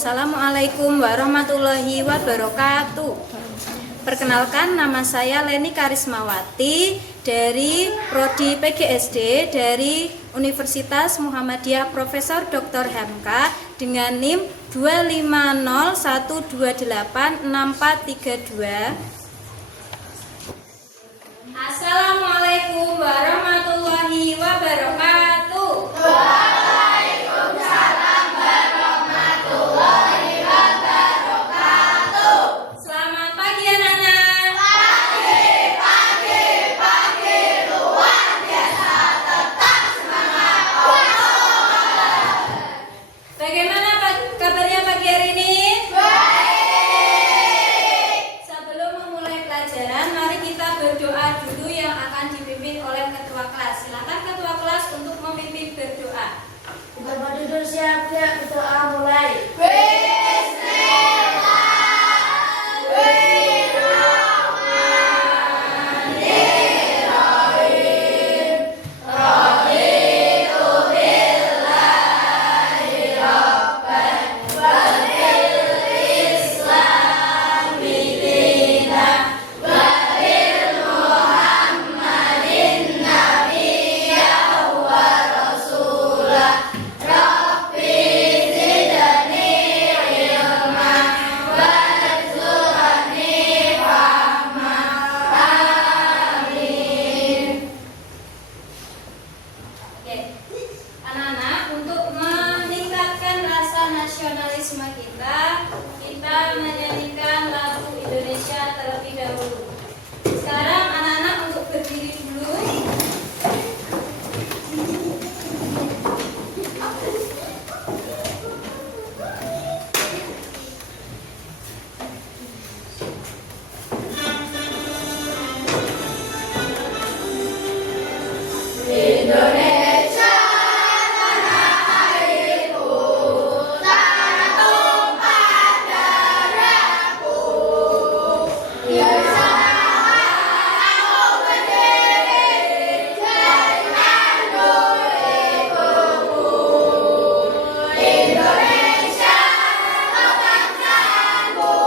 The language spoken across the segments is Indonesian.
Assalamualaikum warahmatullahi wabarakatuh. Perkenalkan, nama saya Leni Karismawati dari Prodi PGSD dari Universitas Muhammadiyah Profesor Dr. Hamka dengan NIM 25012864332. Assalamualaikum warahmatullahi wabarakatuh. Waalaikumsalam warahmatullahi wabarakatuh. Selamat pagi anak-anak. Pagi, luar biasa, tetap semangat. Bagaimana kabarnya pagi hari ini? Baik. Sebelum memulai pelajaran, mari kita berdoa dulu yang akan dipimpin oleh ketua kelas. Silakan ketua kelas untuk memimpin berdoa. Kita berduduk siap berdoa mulai. Oke, anak-anak, untuk meningkatkan rasa nasionalisme kita menyanyikan lagu Indonesia terlebih dahulu. Sekarang anak-anak untuk berdiri dulu. Indonesia tanah airku, tanah tumpah darahku. Bersama aku berdiri, jaringan ibuku. Indonesia bangsaku,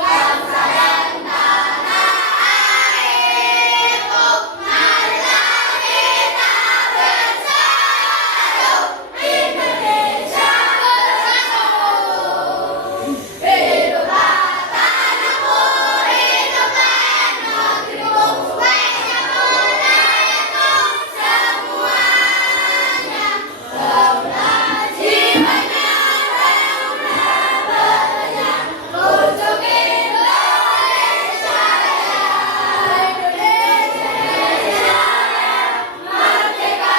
bangsa dan tanah airku. Marilah kita bersatu, Indonesia bersatu. Hiduplah tanahku, hiduplah negeriku, banyak rakyatku semuanya. Bangunlah jiwanya, bangunlah badannya, untuk Indonesia Raya. Indonesia merdeka,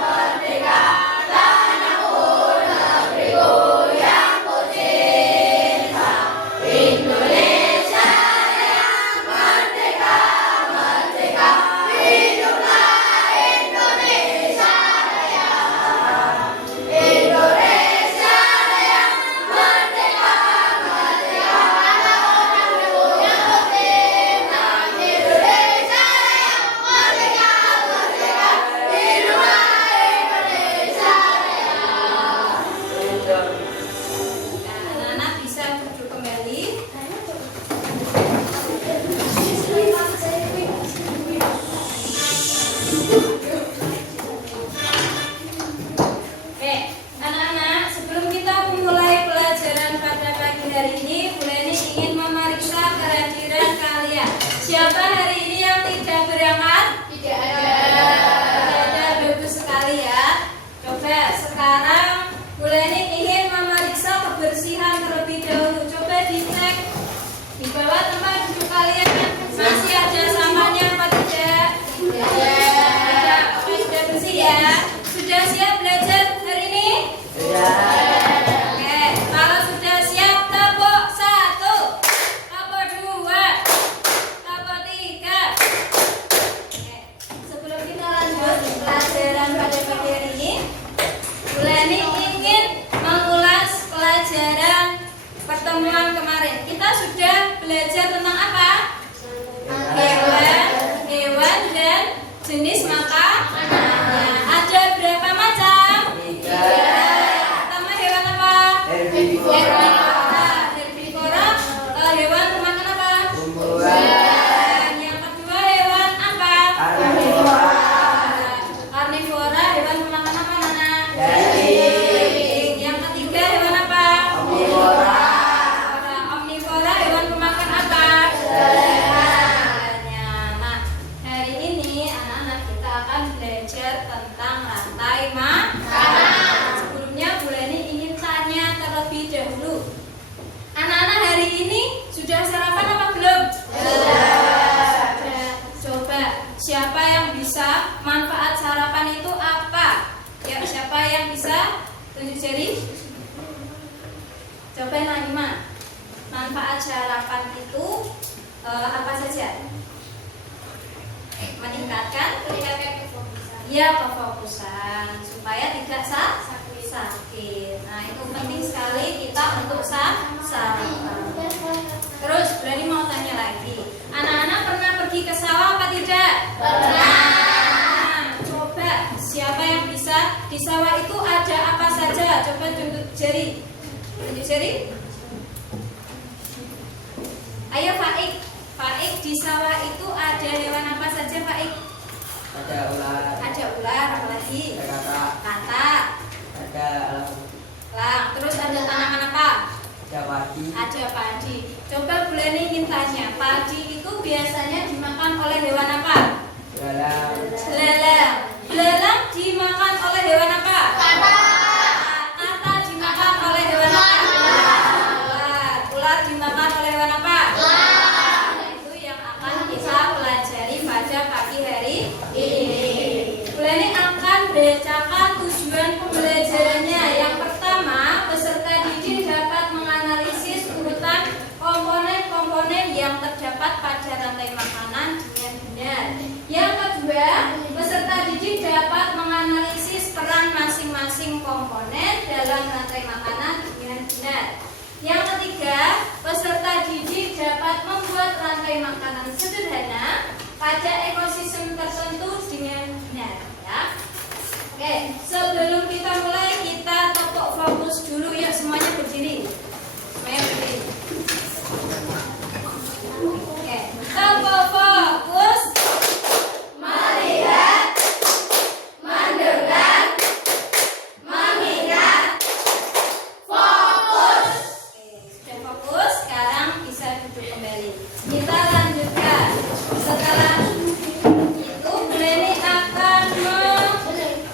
merdeka, tanahku, negeriku yang ku cinta. Indonesia yang merdeka, merdeka, hiduplah Indonesia Raya. Indonesia yang merdeka, merdeka, tanahku, negeriku yang ku cinta. Indonesia yang merdeka, merdeka, hiduplah Indonesia Raya. Anak-anak bisa duduk kembali. Oke, anak-anak, sebelum kita memulai pelajaran pada pagi hari ini, Bu Leni ingin memeriksa kehadiran kalian. Siapa hari ini yang tidak berangkat? Tidak Tidak ada, bagus sekali ya. Coba sekarang Bu Leni ingin memeriksa kebersihan terlebih dahulu. Coba dicek di bawah tempat duduk kalian masih ada sampahnya apa tidak? Tidak. Oke, sudah bersih ya. Sudah siap belajar hari ini? Oke, kalau sudah siap, tepuk 1, tepuk 2, tepuk 3. Oke, sebelum kita lanjut pelajaran pada pagi hari ini, Bu Leni ingin mengulas pelajaran pertemuan kemarin. Kita sudah belajar tentang apa? Hewan dan jenis makanannya. Ada berapa macam? 3. Pertama hewan apa? Herbivora. terlebih dahulu. Anak-anak hari ini sudah sarapan apa belum? Sudah. Coba siapa yang bisa manfaat sarapan itu apa? Ya, siapa yang bisa tunjuk jari? Coba Naima. Manfaat sarapan itu apa saja? Meningkatkan kefokusan supaya tidak sakit. Nah, itu penting sekali kita untuk sarapan. Terus berani mau tanya lagi, anak-anak pernah pergi ke sawah apa tidak? Pernah. Nah, coba siapa yang bisa di sawah itu ada apa saja? Coba tunjuk jari. Tunjuk jari. Ayo Faik. Faik, di sawah itu ada hewan apa saja Faik? Ada ular. Ada ular, apa lagi? Ada katak. Katak. Ada Lang. Terus ada tanaman apa? ada padi. Ada padi. Coba Bu Leni ingin tanya, padi itu biasanya dimakan oleh hewan apa? Belalang. Belalang. Belalang dimakan oleh hewan apa? Katak. Katak dimakan oleh hewan apa? Ular. Ular dimakan oleh hewan apa? Nah, itu yang akan kita pelajari pada pagi hari ini. Bu Leni akan bacakan tujuan pembelajarannya. Yang pertama, peserta didik dapat menganalisis urutan komponen-komponen yang terdapat pada rantai makanan dengan benar. Yang kedua, peserta didik dapat menganalisis peran masing-masing komponen dalam rantai makanan dengan benar. Yang ketiga, peserta didik dapat membuat rantai makanan sederhana pada ekosistem tertentu dengan benar. Ya. Oke, sebelum kita mulai, kita tepuk fokus dulu ya, semuanya berdiri. Semuanya berdiri. Oke, tepuk fokus. Melihat, mendengar, mengingat, fokus. Oke, sudah fokus, sekarang bisa duduk kembali. Kita lanjutkan. Setelah itu, Breni akan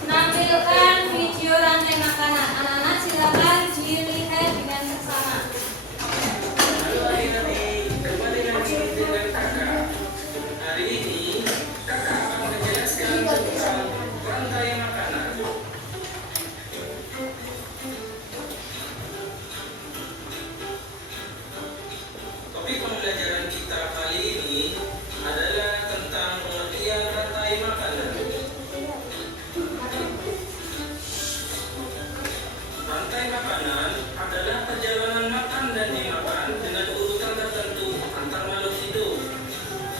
menampilkan video rantai makanan. Anak-anak silakan dilihat dengan seksama. Halo adik-adik, kembali lagi dengan kakak. Hari ini kakak akan menjelaskan tentang rantai makanan. Topik pembelajaran kita kali ini adalah tentang pengertian rantai makanan. Rantai makanan adalah perjalanan makan dan dimakan dengan urutan tertentu antar makhluk hidup.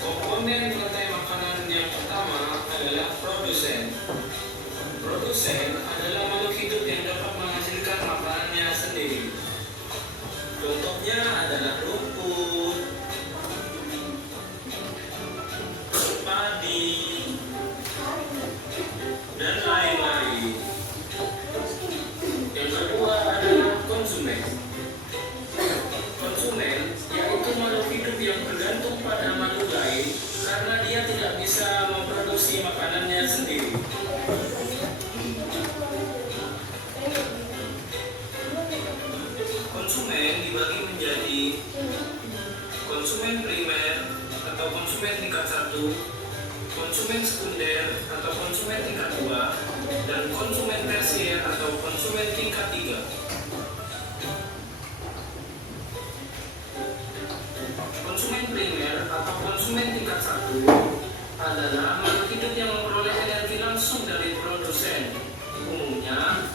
Komponen rantai makanan yang pertama adalah produsen. Produsen adalah makhluk hidup yang dapat menghasilkan makanannya sendiri. Contohnya adalah rumput, padi, dan lain-lain. Yang kedua adalah konsumen. Konsumen yaitu makhluk hidup yang bergantung pada makhluk lain karena dia tidak bisa memproduksi makanannya sendiri. Konsumen dibagi menjadi konsumen primer atau konsumen tingkat 1, konsumen sekunder atau konsumen tingkat 2, dan konsumen tersier atau konsumen tingkat 3. Konsumen primer atau konsumen tingkat 1 adalah makhluk hidup yang memperoleh energi langsung dari produsen. Umumnya,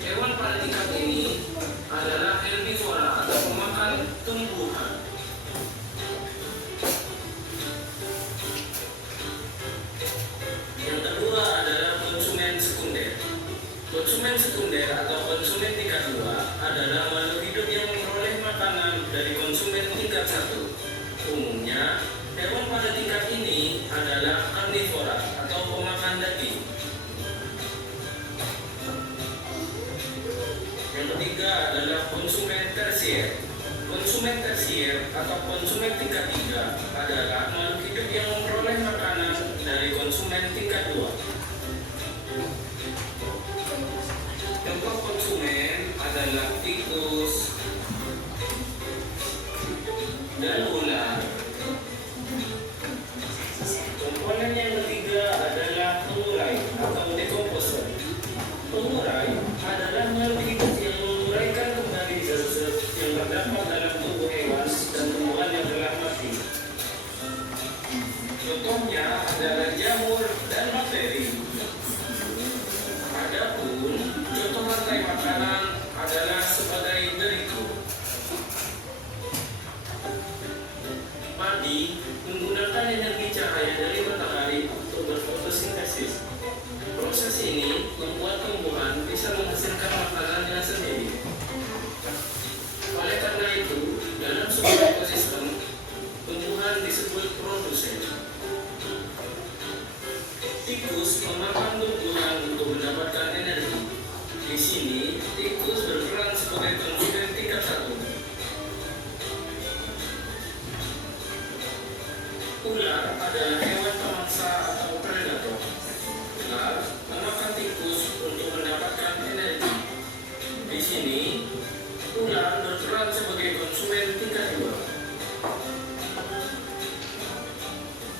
hewan pada tingkat ini adalah herbivora atau pemakan tumbuhan. Yang kedua adalah konsumen sekunder. Konsumen sekunder atau konsumen tingkat 2 adalah makhluk hidup yang memperoleh makanan dari konsumen tingkat 1. Umumnya, hewan pada tingkat ini adalah karnivora atau pemakan daging. Yang ketiga adalah konsumen tersier. Konsumen tersier atau konsumen tingkat 3 adalah makhluk hidup yang memperoleh makanan dari konsumen tingkat 2. Contoh konsumen adalah tikus, sebuah ekosistem, tumbuhan disebut produsen. Tikus memakan tumbuhan untuk mendapatkan energi. Di sini, tikus berperan sebagai konsumen tingkat 1. Ular adalah hewan pemangsa atau predator. Ular memakan tikus untuk mendapatkan energi. Di sini, ular berperan sebagai konsumen tingkat 2.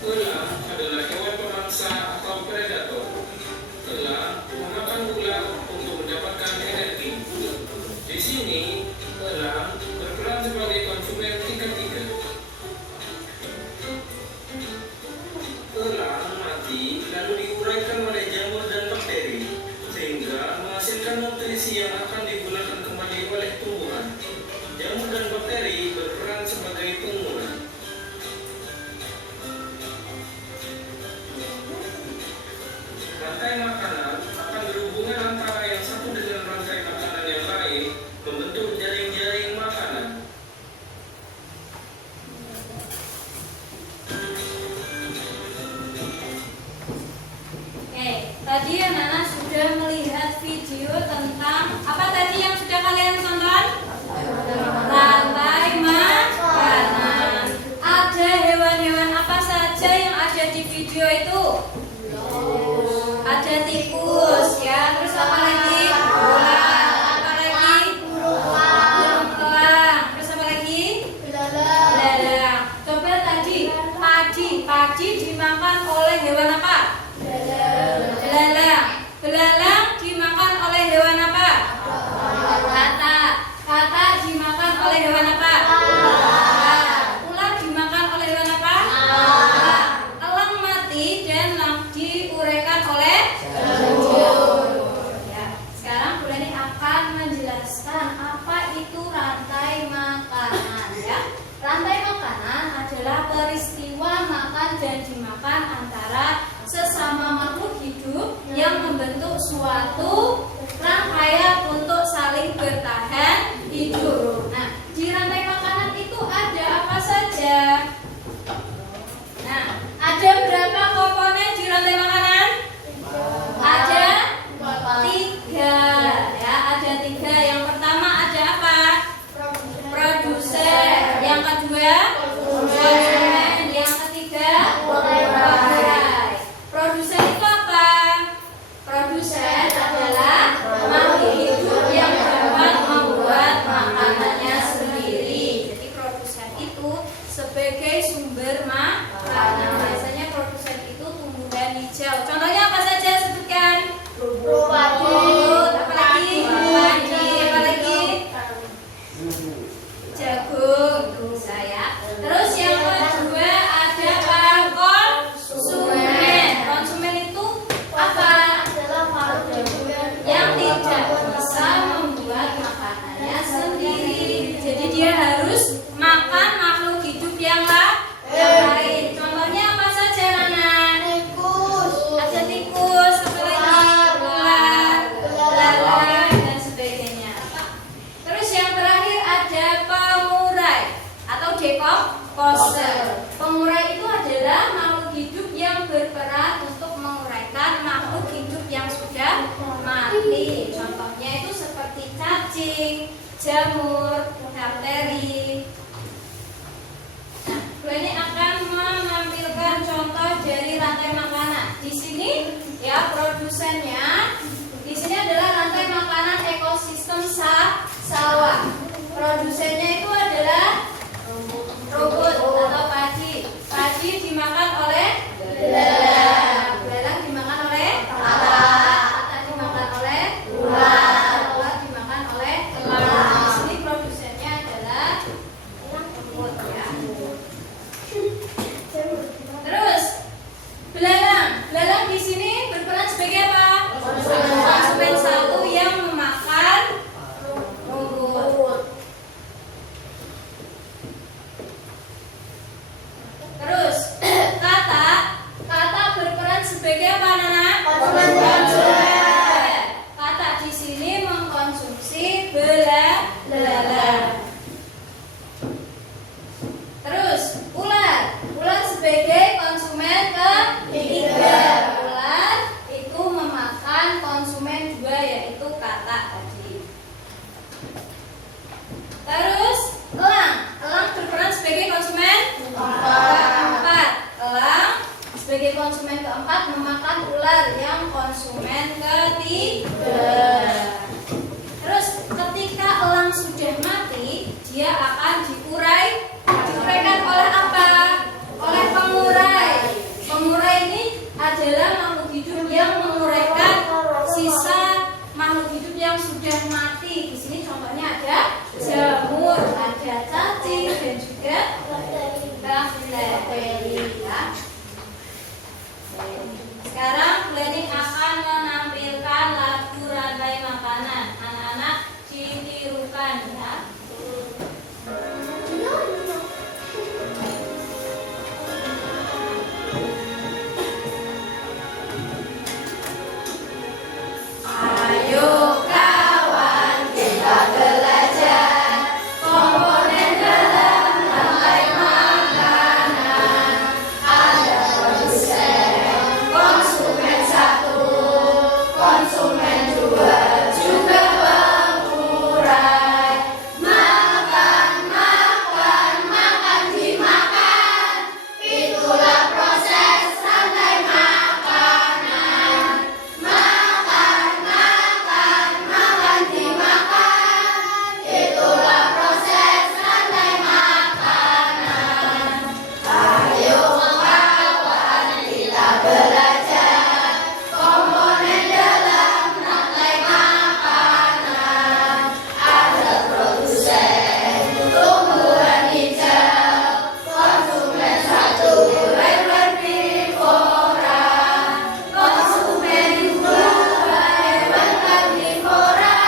Ular adalah hewan pemangsa atau predator. Ular memakan ular untuk mendapatkan energi. Di sini, ular berperan sebagai konsumen tingkat 3. Ular mati lalu diuraikan oleh jamur dan bakteri sehingga menghasilkan nutrisi yang akan digunakan kembali oleh tumbuhan. Jamur dan bakteri berperan sebagai tumbuhan. Rantai makanan akan berhubungan antara yang satu dengan rantai makanan yang lain membentuk jaring-jaring makanan. Oke, tadi anak-anak sudah melihat video tentang apa tadi yang sudah kalian tonton? Rantai makanan. Ada hewan-hewan apa saja yang ada di video itu? Ada tikus, ya. Terus apa lagi? Ular. Apa lagi? Burung elang. Terus apa lagi? Belalang. Coba tadi padi dimakan oleh hewan apa? Belalang. Belalang dimakan oleh hewan apa? Katak dimakan oleh hewan apa? Ular dimakan oleh hewan apa? Elang mati dan diuraikan oleh ya. Sekarang Bu Leni akan menjelaskan apa itu rantai makanan, ya. Rantai makanan adalah peristiwa makan dan dimakan antara sesama makhluk hidup yang membentuk suatu rangkaian untuk saling bertahan hidup. Nah, di rantai makanan itu ada apa saja? Nah, ada berapa komponen di rantai makanan? Ada 3, ya. Ada 3. Yang pertama ada apa? Produsen. Yang kedua konsumen. Yang ketiga pengurai. Produsen itu apa? Produsen adalah makhluk hidup yang dapat membuat makanannya sendiri. Jadi produsen itu sebagai sumber makanan. Biasanya produsen itu tumbuhan hijau. Contohnya apa saja, sebutkan? Rumput. Apa lagi? Padi. Apa lagi? Jagung. Bisa, ya. Terus yang kedua ada konsumen. Konsumen itu apa? Yang tidak bisa membuat makanannya sendiri. Jadi dia harus makan makhluk hidup yang lain. Contohnya apa saja, Rana? Ada tikus, apa lagi? Ular, belalang, dan sebagainya. Terus yang terakhir ada pengurai atau decomposer. Pengurai itu adalah makhluk hidup yang berperan untuk menguraikan makhluk hidup yang sudah mati. Contohnya itu seperti cacing, jamur, bakteri. Nah, Bu Leni akan menampilkan contoh dari rantai makanan. Di sini, ya, produsennya. Di sini adalah rantai makanan ekosistem sawah. Produsennya itu adalah rumput atau padi. Padi dimakan oleh belalang. Belalang dimakan oleh katak dimakan oleh ular dimakan oleh elang. Di sini produsennya adalah rumput, ya. Terus belalang di sini berperan sebagai apa? Konsumen satu yang memakan rumput. konsumen keempat memakan ular yang konsumen ketiga. Terus ketika elang sudah mati, dia akan diuraikan oleh apa? Oleh pengurai. Pengurai ini adalah makhluk hidup yang menguraikan sisa makhluk hidup yang sudah mati. Di sini contohnya ada jamur, ada cacing, dan juga bakteri. Ya. Sekarang Glenny akan menampilkan lagu rantai makanan. Anak-anak ditirukan ya. Ayo kawan kita belajar komponen dalam rantai makanan. Ada produsen, konsumen satu, konsumen dua, juga pengurai. Makan, makan, makan dimakan. Itulah proses rantai makanan. Makan, makan, makan dimakan. Itulah proses rantai makanan. Ayo kawan kita belajar komponen dalam rantai makanan. Ada produsen, tumbuhan hijau, konsumen satu, herbivora, konsumen dua, hewan karnivora,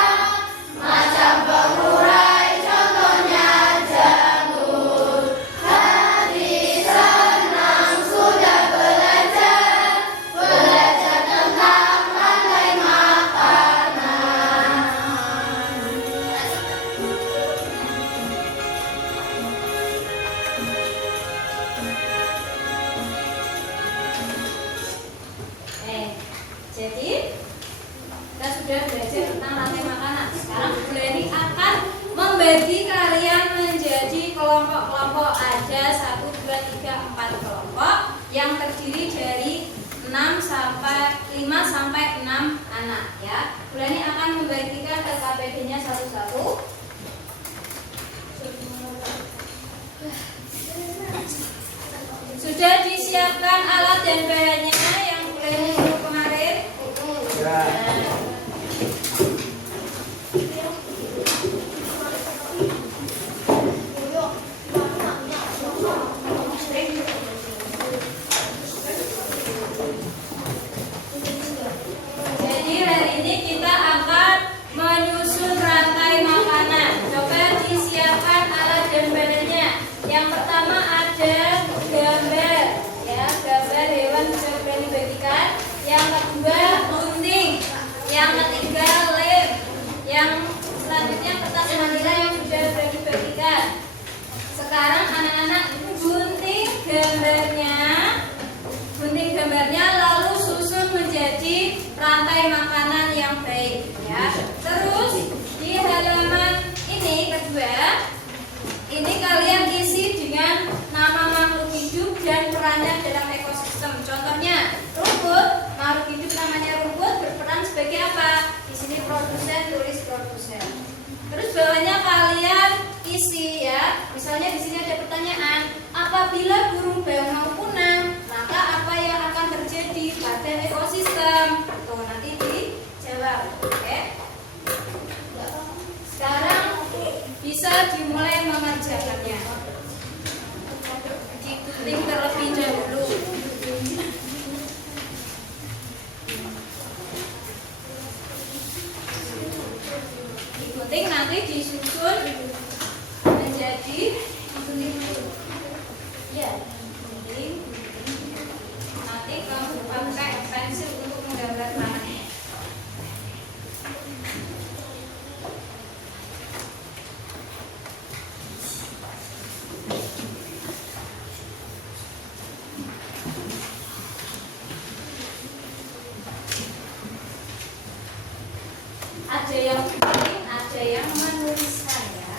macam pengurai, contohnya jamur. Hati senang sudah belajar tentang rantai makanan. Jadi kita sudah belajar tentang rantai makanan. Sekarang Bu Leni akan membagi kalian menjadi kelompok-kelompok. Ada 1, 2, 3, 4 kelompok yang terdiri dari 5 sampai 6 anak ya. Bu Leni akan membagikan KKBD-nya satu-satu. Sudah disiapkan alat dan bahannya yang Bu Leni dulu kemarin? Ya. Jadi hari ini kita akan menyusun rantai makanan. Coba disiapkan alat dan bahannya. Yang pertama ada gambar, ya, gambar hewan sudah Leni bagikan. Yang kedua gunting. Yang ketiga lem. Yang selanjutnya kertas manila yang sudah Leni bagikan. Sekarang anak-anak gunting gambarnya lalu susun menjadi rantai makanan yang baik ya. Terus di halaman ini kedua, ini kalian isi dengan nama makhluk hidup dan perannya dalam ekosistem. Contohnya rumput, makhluk hidup namanya rumput berperan sebagai apa? Di sini produsen, tulis produsen. Terus bawahnya kalian isi ya. Misalnya di sini ada pertanyaan, apabila burung bangau punah, maka apa yang akan terjadi pada ekosistem? Tuh nanti dijawab. Oke. Sekarang bisa dimulai mengerjakannya. Digunting terlebih dahulu. Digunting nanti disusun menjadi ya, gunting. Nanti kamu pakai pensil untuk menggambar tangannya. Ada yang gunting, ada yang menuliskan ya.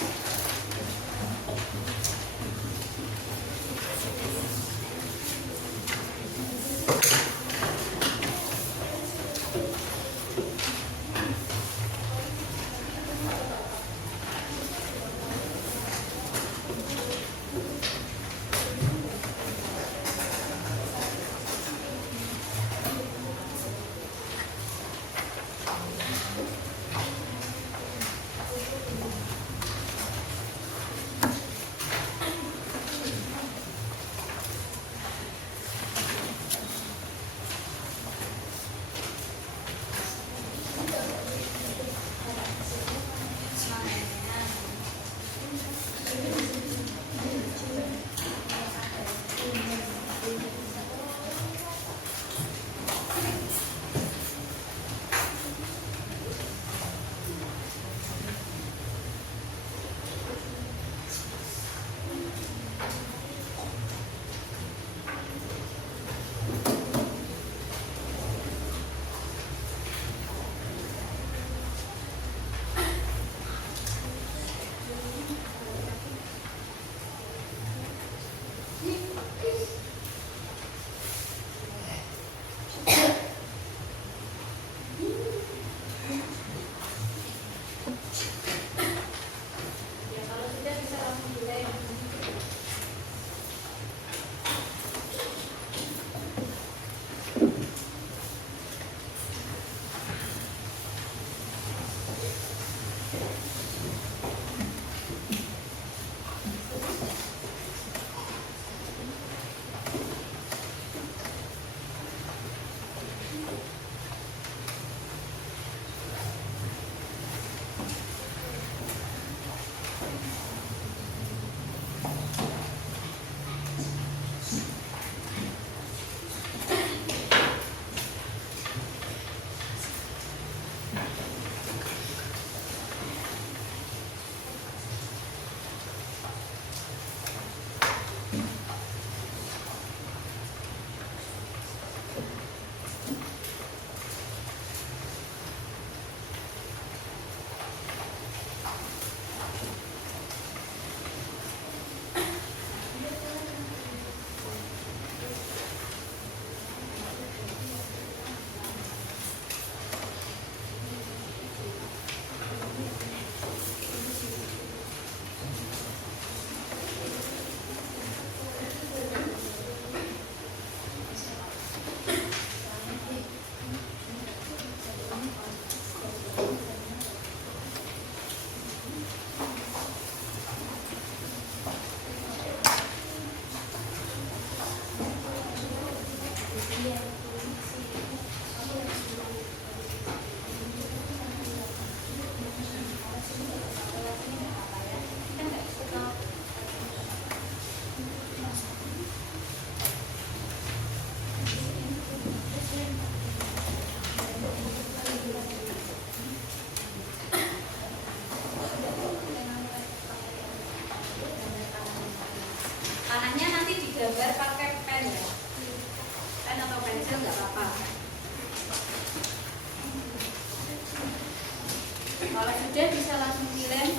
Panahnya nanti digambar pakai pen ya. Pen atau pensil nggak apa-apa. Kalau sudah bisa langsung dilem.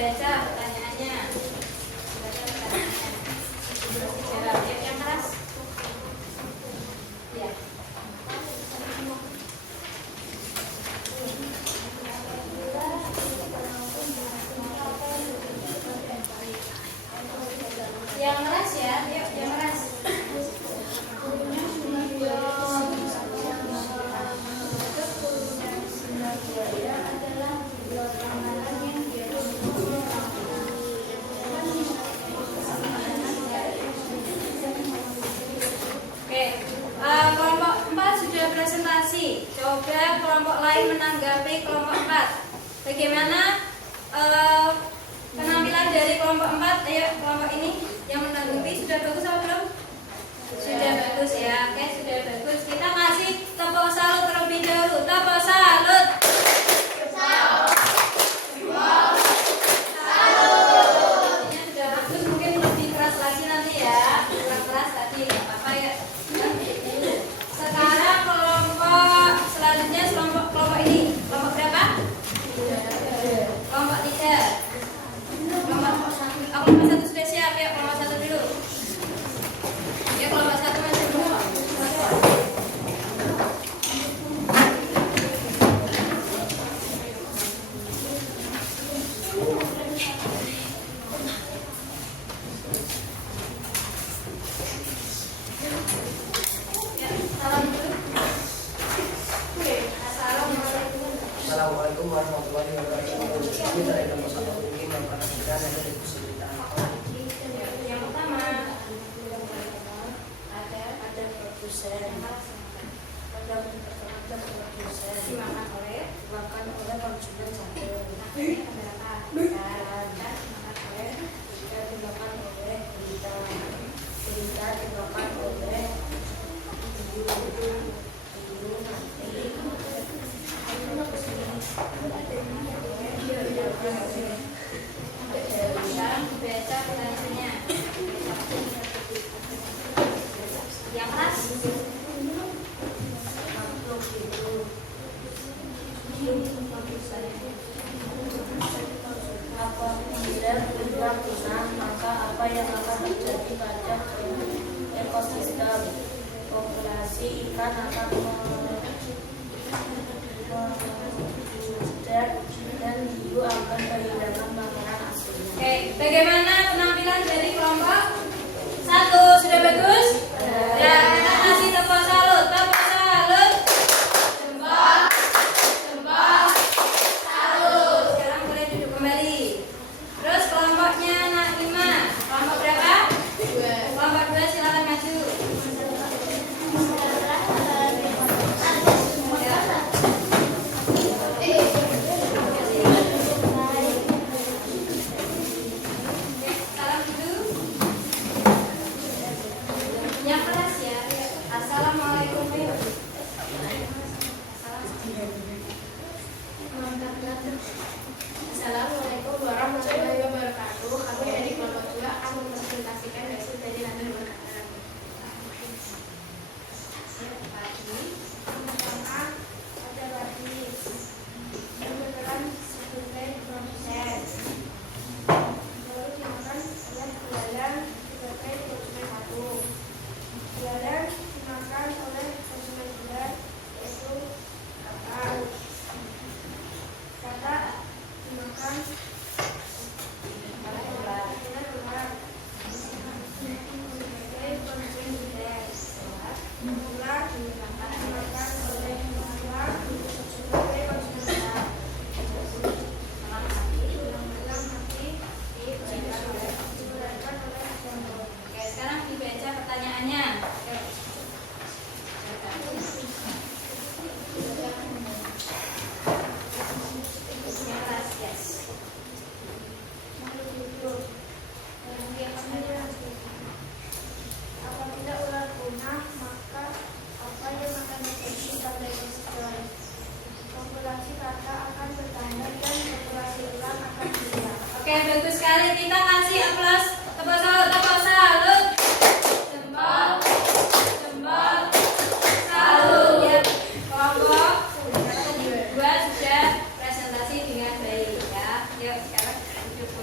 dibaca pertanyaannya. Terus dijawab yang keras. Ya. Yang keras ya, yuk yang keras. Oke, kelompok 4 sudah presentasi. Coba kelompok lain menanggapi kelompok 4. Bagaimana penampilan dari kelompok 4? Ayo kelompok ini yang menanggapi sudah bagus atau belum? Sudah bagus ya. Oke, sudah bagus. Kita kasih tepuk salut terlebih dahulu. Tepuk salut. Ini sudah bagus, mungkin lebih keras lagi nanti ya. Kurang keras tadi, nggak apa-apa ya. Sekarang kelompok selanjutnya kelompok ini. Kelompok berapa? Kelompok 3. Kelompok 1 sudah siap ya. Kelompok 1 dulu. Ya, kelompok 1 masih dulu. Ya, salam dulu. Assalamualaikum. Assalamualaikum warahmatullahi wabarakatuh. Kita dari nomor 1 mungkin yang pernah kita ada diskusi kita. Yang pertama ada produsen, ada produsen dimakan oleh dimakan oleh konsumen satu. berapa? Dan dimakan oleh berita dimakan oleh ibu Sekarang dibaca pertanyaannya. Yang keras. Apabila tidak punah, maka apa yang akan terjadi pada ekosistem? Populasi ikan akan memudar dan hiu akan kehilangan makanan aslinya. Oke, bagaimana penampilan dari kelompok 1? Sudah bagus? Ya, kita kasih tepuk salut. Tepuk salut. Jempol. Jempol. Salut. Sekarang boleh duduk kembali. Terus kelompoknya Naima. Kelompok berapa? 2. Kelompok 2 silakan maju. Salam dulu. Yang keras ya. Assalamualaikum. Assalamualaikum warahmatullahi wabarakatuh. Kami dari kelompok 2 akan mempresentasikan hasil dari nanti berkata. Pertama, ada lagi kebetulan sebagai produsen. Baru dimakan oleh belalang sebagai konsumen 1. Belalang dimakan oleh konsumen 2 yaitu kakak. Kakak dimakan oleh ular. Sebagai konsumen 2. Ular dimakan oleh ular sebagai konsumen 2. Ulang mati dimakan oleh jambon. Oke, sekarang dibaca pertanyaannya. Yang keras, yes. Apabila ular punah, maka apa yang akan terjadi pada ekosistem? Populasi kata akan bertambah dan populasi ular akan hilang. Oke, bagus sekali. Kita kasih aplaus. Tepuk salut, tepuk salut. Jempol, jempol, salut. Ya, kelompok 2 sudah presentasi dengan baik ya. Yuk, sekarang duduk.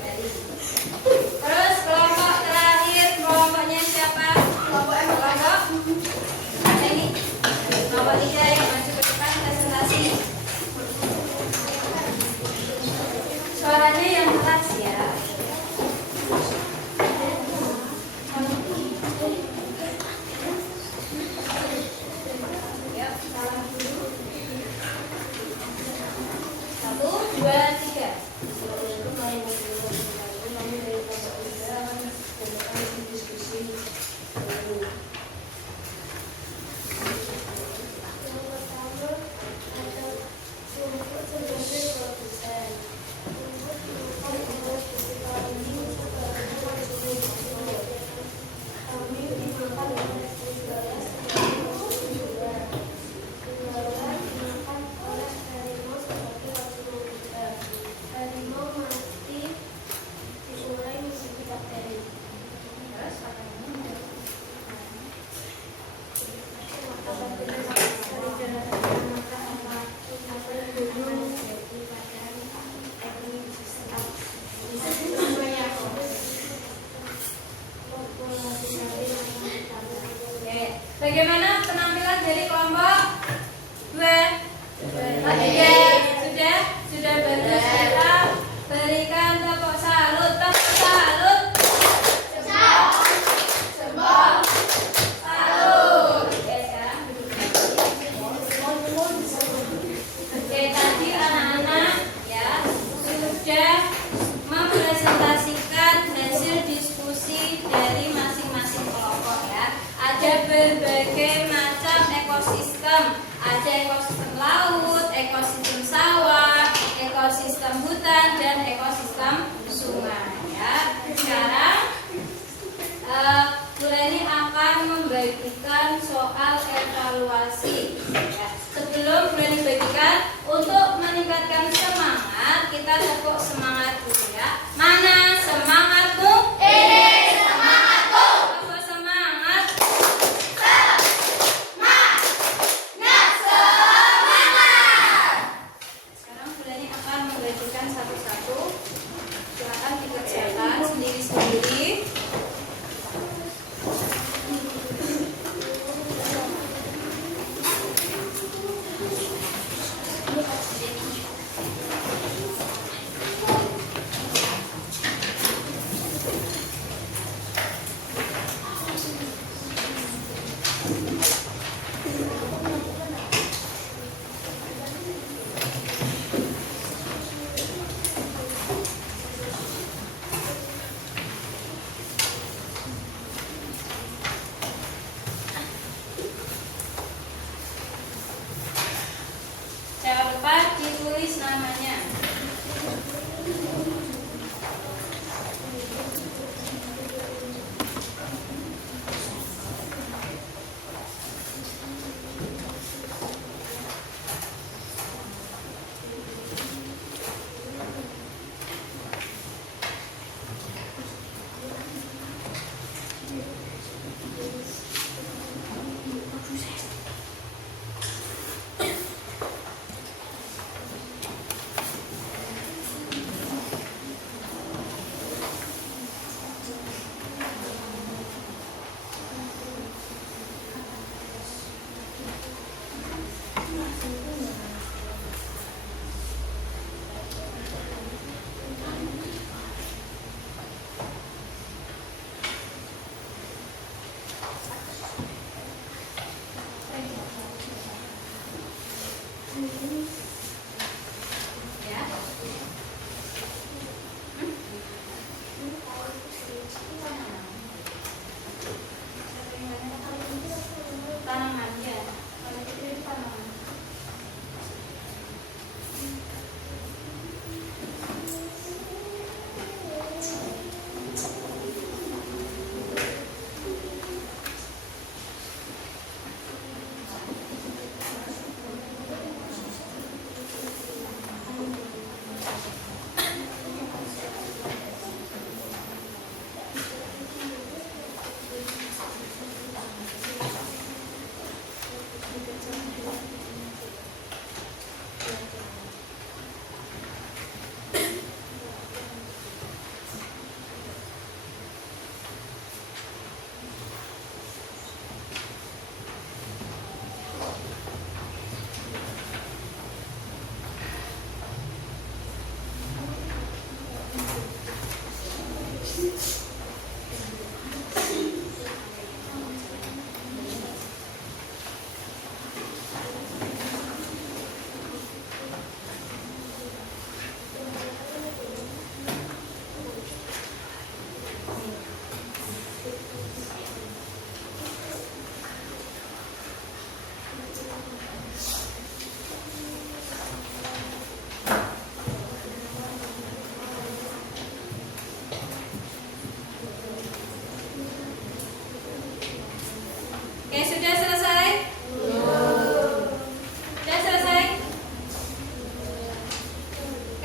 Suaranya yang keras ya. Yuk, salam dulu. 1, 2, 3. Bagaimana penampilan dari kelompok 2? Oke, sudah bagus. Kita berikan tepuk salut. Salut. Oke, sekarang duduk lagi. Oke, tadi anak-anak ya sudah mempresentasikan hasil diskusi dari masing-masing kelompok ya. Ada berbagai macam ekosistem. Ada ekosistem laut, ekosistem sawah, ekosistem hutan, dan ekosistem sungai ya. Sekarang Nurani akan membagikan soal evaluasi ya. Sebelum Nurani bagikan, untuk meningkatkan semangat, kita tepuk semangat dulu ya. Mana semangatmu? Ini semangatku. Tepuk semangat. Sekarang Nurani akan membagikan satu-satu. Silakan dikerjakan sendiri-sendiri.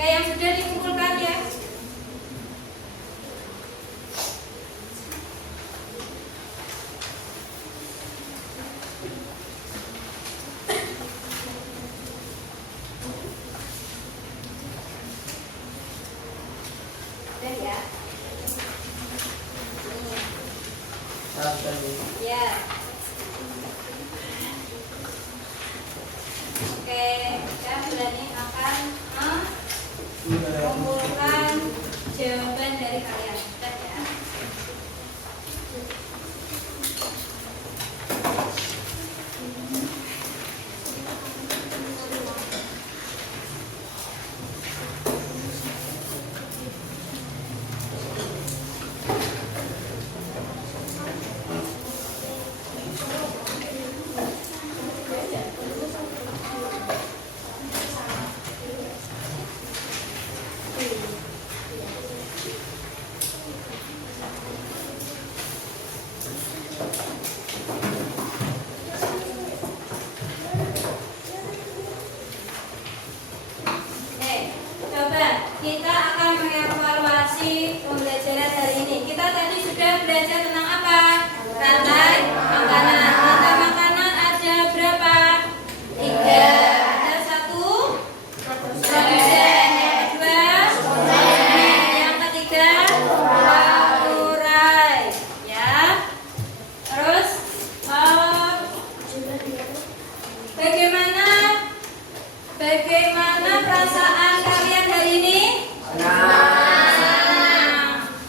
Oke, yang sudah dikumpulkan ya. Udah ya. Ya. Oke, kita berani akan mengumpulkan jawaban dari kalian. Bentar ya. Coba kita akan mengevaluasi pembelajaran hari ini. Kita tadi sudah belajar tentang apa? Rantai makanan. Rantai makanan ada berapa? 3. Ada 1 produsen, yang kedua konsumen, yang ketiga pengurai. Ya. Terus bagaimana perasaan kalian hari ini?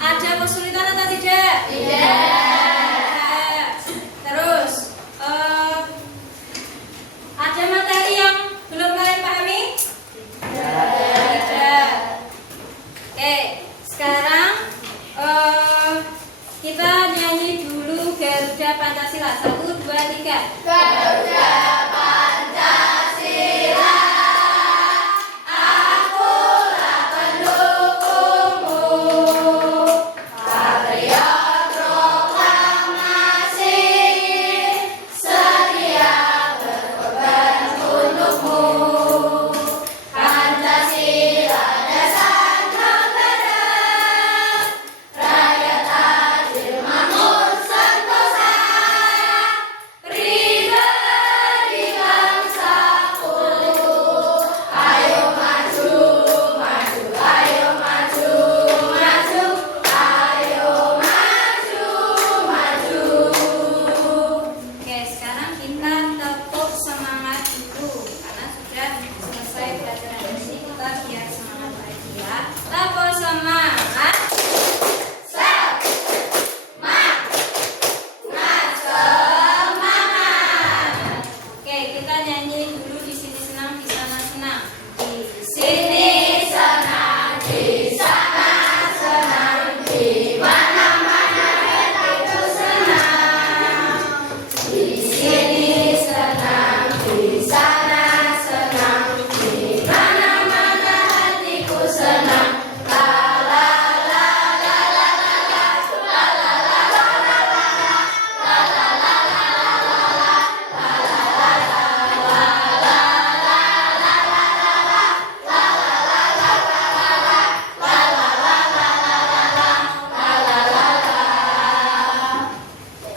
Ada kesulitan atau tidak? Tidak. Terus ada materi yang belum kalian pahami? Tidak. Oke, sekarang kita nyanyi dulu Garuda Pancasila. 1, 2, 3. Garuda Pancasila, akulah pendukungmu, patriot proklamasi, setia berkorban untukmu. Pancasila dasar negara, rakyat adil makmur sentosa, pribadi bangsaku. Ayo maju, maju, ayo maju, maju, ayo maju, maju. Oke, sekarang kita tepuk semangat dulu karena sudah selesai pelajaran ini. Kita biar semangat lagi ya. Tepuk semangat. Semangat. Oke, kita nyanyi dulu di sini senang, di sana senang. Di sini Senang, di sana senang, di mana-mana hatiku senang. Di sini senang, di sana senang, di mana-mana hatiku senang. La la la la la la la, la la la la la la la, la la la la la la la, la la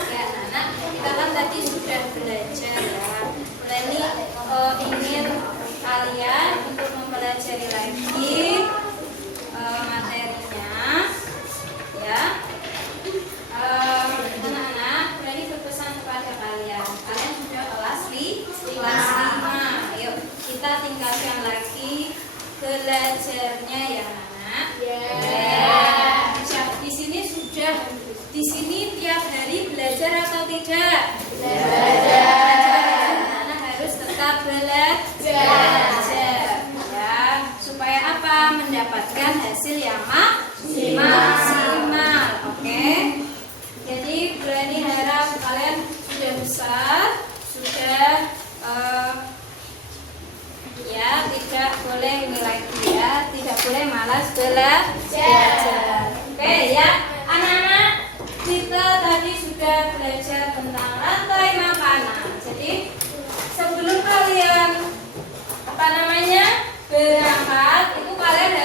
Ya, anak, kita kan tadi sudah belajar ya. Leni ingin kalian untuk mempelajari lagi materinya, ya. Anak-anak, Leni berpesan kepada kalian. Kalian sudah kelas 5. Ayo, kita tingkatkan lagi belajarnya ya, anak. Di sini sudah. Di sini tiap hari belajar atau tidak? Belajar. Anak harus tetap belajar. Ya, supaya apa? Mendapatkan hasil yang maksimal. Oke. Jadi Berani harap kalian sudah besar, sudah ya tidak boleh ini lagi ya, tidak boleh malas belajar. Oke ya, anak-anak, kita tadi sudah belajar tentang rantai makanan. Jadi sebelum kalian berangkat itu kalian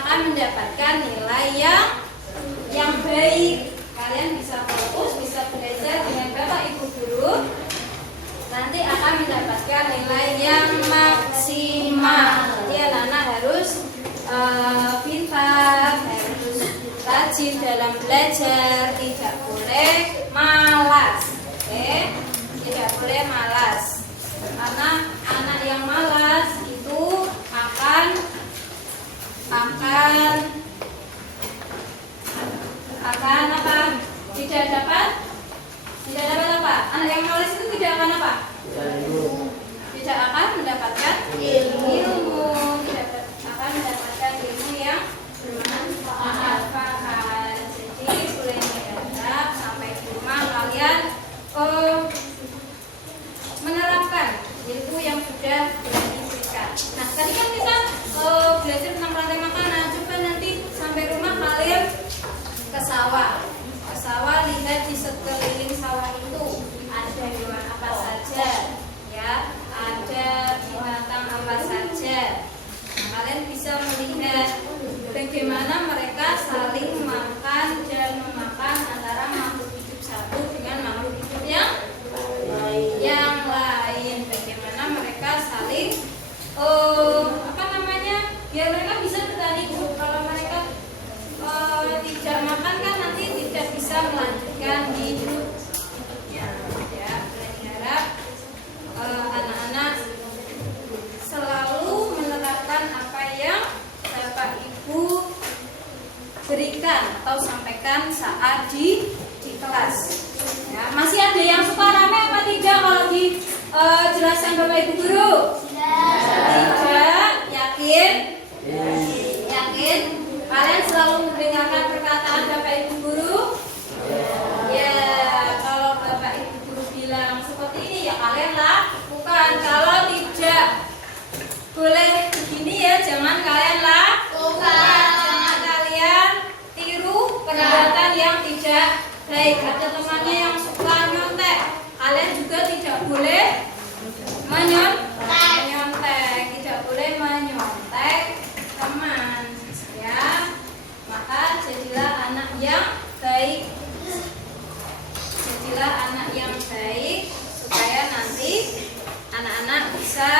akan mendapatkan nilai yang baik. Kalian bisa fokus, bisa belajar dengan Bapak Ibu guru. Nanti akan mendapatkan nilai yang maksimal. Jadi anak-anak harus pintar, harus rajin dalam belajar, tidak boleh malas. Oke? Tidak boleh malas. Karena anak yang malas itu akan apa? Tidak dapat apa? Anak yang malas itu tidak akan apa? Tidak akan mendapatkan ilmu, tidak akan mendapatkan ilmu yang bermanfaat. Jadi boleh diharap sampai di rumah kalian menerapkan ilmu yang sudah diberikan. Nah, tadi kan kita belajar tentang rantai makanan. Coba nanti sampai rumah kalian ke sawah. Ke sawah, lihat di sekeliling sawah itu ada hewan apa saja, ya, ada binatang apa saja. Nah, kalian bisa melihat bagaimana mereka saling makan dan memakan antara makhluk hidup satu dengan makhluk hidup yang lain. Bagaimana mereka saling biar mereka bisa bertahan hidup. Kalau mereka tidak makan kan nanti tidak bisa melanjutkan hidup. Ya, berharap anak-anak selalu menerapkan apa yang Bapak Ibu berikan atau sampaikan saat di kelas. Ya, masih ada yang suka rame apa tidak kalau dijelaskan Bapak Ibu guru? Tidak. Yakin? Yakin? Kalian selalu mendengarkan perkataan Bapak Ibu guru? Ya, kalau Bapak Ibu guru bilang seperti ini ya kalian lakukan. Kalau tidak boleh begini ya jangan kalian lakukan. Jangan kalian tiru perbuatan yang tidak baik. Ada temannya yang suka nyontek, kalian juga tidak boleh menyontek, tidak boleh menyontek teman, ya. Maka jadilah anak yang baik, supaya nanti anak-anak bisa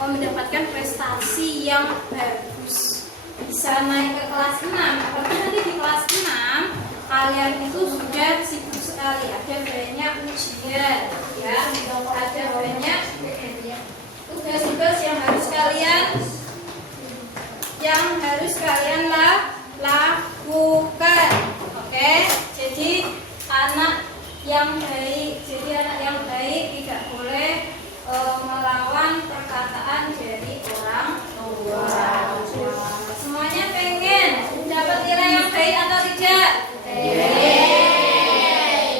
mendapatkan prestasi yang bagus, bisa naik ke kelas 6. Tapi nanti di kelas 6 kalian itu sudah sibuk sekali, ada banyak ujian, ya, ada banyak tugas-tugas yang harus kalian lakukan. Oke, jadi anak yang baik tidak boleh melawan perkataan dari orang tua. Semuanya pengen dapat nilai yang baik atau tidak?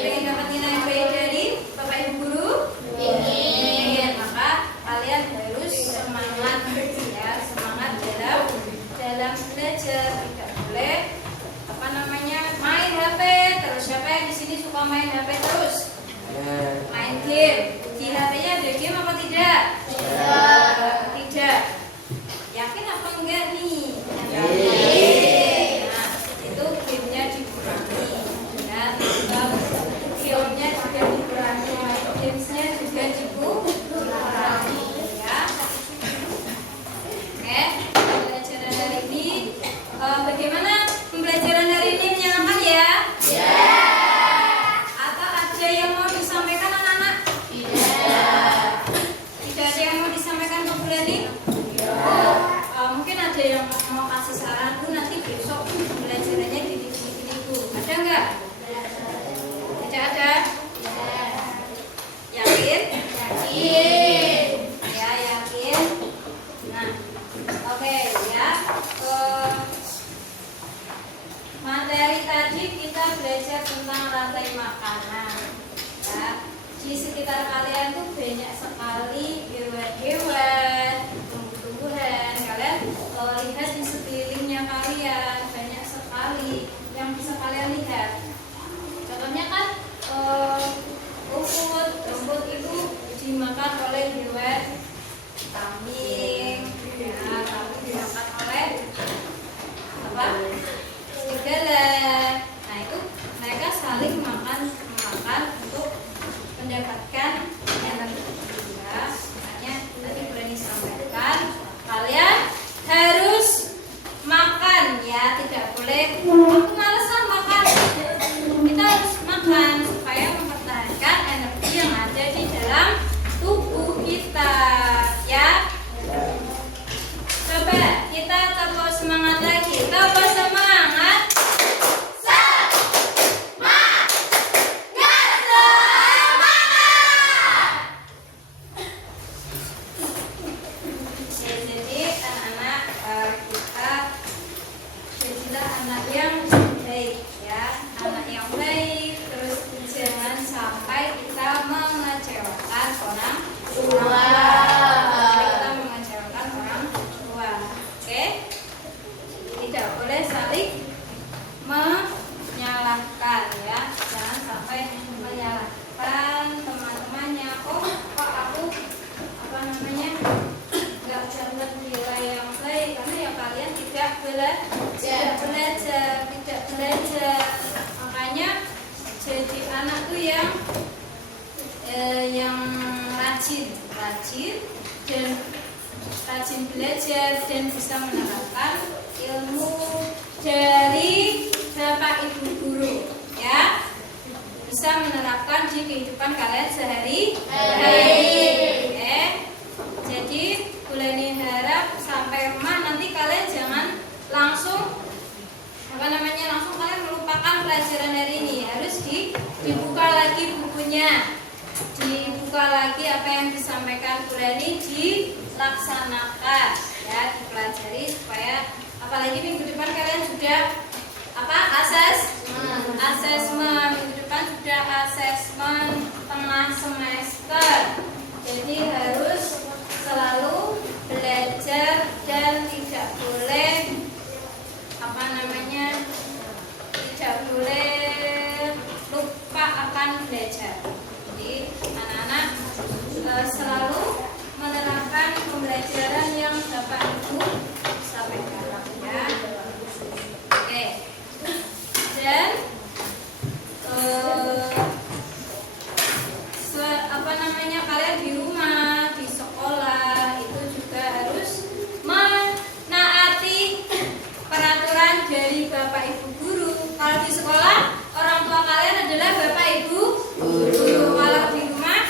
Pengen dapat nilai yang baik dari Bapak Ibu guru? Ingin. Maka kalian harus semangat, ya, semangat dalam belajar. Tidak boleh main HP terus. Siapa yang di sini suka main HP terus? Main game. Di HP-nya ada game apa tidak? Tidak. Yakin apa enggak nih? Nah, itu gamenya dikurangi. Ya, gamenya juga dikurangi. Gamesnya juga dikurangi. Ya. Oke, pembelajaran hari ini bagaimana pembelajaran hari ini menyenangkan ya? Atau ada yang mau disampaikan anak-anak? Tidak ada yang mau disampaikan ke Bu Leni? Mungkin ada yang mau kasih saran, Bu, nanti besok pembelajarannya gini Bu. Ada nggak? Tidak ada? Yakin? Ya, yakin. Nah, oke, ya. Materi tadi kita belajar tentang rantai makanan, ya. Di sekitar kalian tuh banyak sekali hewan-hewan, tumbuh-tumbuhan. Kalian lihat di sekelilingnya kalian banyak sekali yang bisa kalian lihat. Contohnya kan rumput itu dimakan oleh hewan kambing, ya, kambing dimakan oleh belajar. Makanya jadi anak tuh yang rajin belajar dan bisa menerapkan ilmu dari Bapak Ibu guru, ya. Bisa menerapkan di kehidupan kalian sehari-hari. Jadi Buleni harap sampai rumah nanti kalian jangan langsung langsung kalian melupakan pelajaran hari ini. Harus dibuka lagi bukunya, dibuka lagi apa yang disampaikan Buleni, dilaksanakan, ya, dipelajari supaya apalagi minggu depan kalian sudah asesmen minggu depan sudah asesmen tengah semester. Jadi harus selalu belajar dan tidak boleh tidak boleh lupa akan belajar. Jadi anak-anak selalu menerapkan pembelajaran yang Bapak Ibu sampaikan, ya. Oke. Dan kalian di rumah, di sekolah itu juga harus menaati peraturan dari Bapak Ibu guru. Kalau di sekolah orang tua kalian adalah Bapak Ibu guru. Kalau di rumah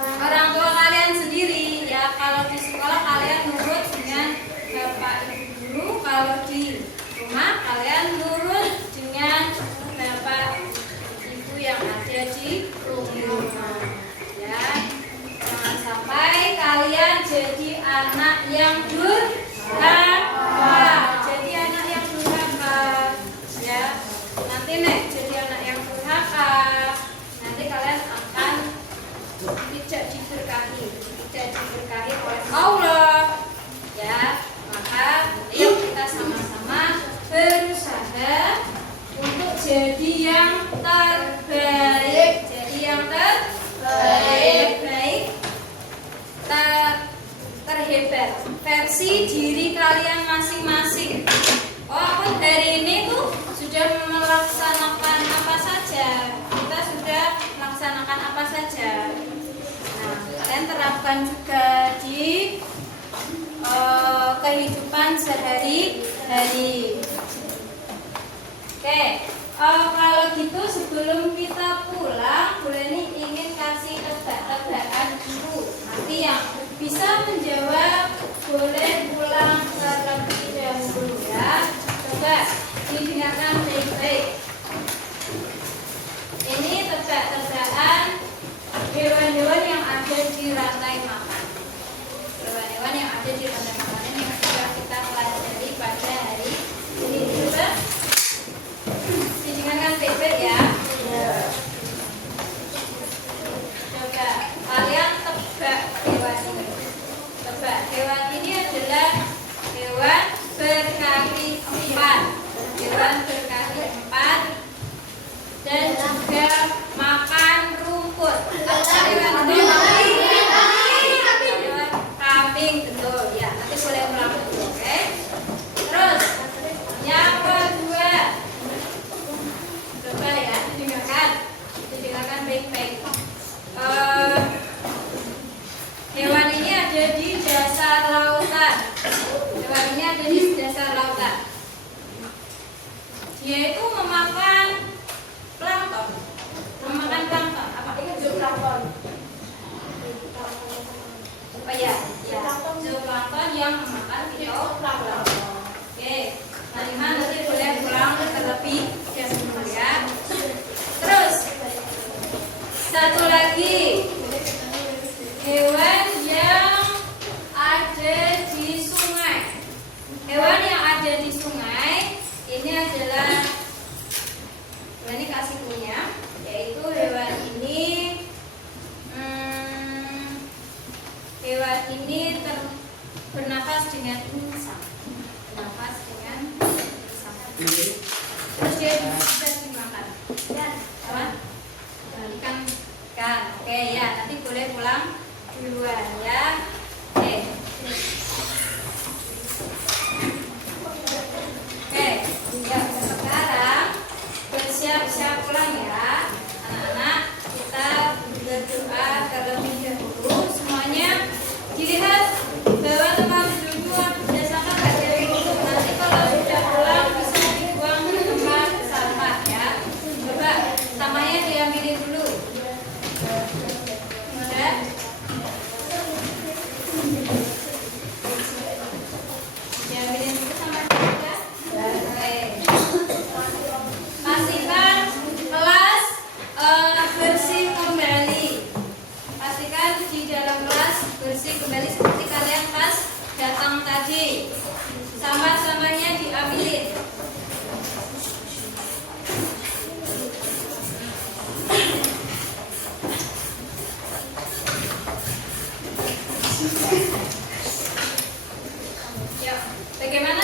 orang tua kalian sendiri, ya. Kalau di sekolah kalian nurut dengan Bapak Ibu guru, kalau di rumah kalian nurut dengan Bapak Ibu yang ada di rumah, ya. Jangan sampai kalian jadi anak yang durhaka. Jadi anak yang durhaka, ya. Nanti jadi anak yang durhaka, nanti kalian akan tidak diberkahi oleh Allah, ya. Maka yuk kita sama-sama berusaha untuk jadi yang terbaik, terhebat versi diri kalian masing-masing. Walaupun hari ini tuh sudah melaksanakan apa saja, kita sudah melaksanakan apa saja. Nah, kalian terapkan juga di kehidupan sehari-hari. Oke, kalau gitu sebelum kita pulang, Buleni ingin kasih tebak-tebakan dulu. Nanti yang bisa menjawab boleh pulang terlebih dahulu, ya. Coba didengarkan baik-baik. Ini tebak-tebakan hewan-hewan yang ada di rantai makan. Hewan-hewan yang ada di rantai makan ini yang sudah kita pelajari pada hari ini. Coba didengarkan baik-baik, ya. Coba kalian tebak hewan ini. Hewan ini adalah hewan berkaki 4. Hewan berkaki 4 dan juga makan rumput. Hewan kambing, betul, ya. Nanti boleh ulang dulu, oke? Terus yang kedua, coba ya didengarkan baik-baik. Hewan ini ada di dasar lautan. Hewan ini ada di dasar lautan. Dia itu memakan plankton. Apa? Zooplankton. Oh ya, zooplankton yang memakan fitoplankton. Oke, nanti boleh pulang terlebih dahulu, ya. Terus satu lagi, hewan yang ada di sungai. Hewan yang ada di sungai ini adalah, ini kasih punya, yaitu hewan ini bernafas dengan insang. Terus dia bisa dimakan. Apa? Ikan. Oke, ya, nanti boleh pulang duluan, ya. Oke. Bagaimana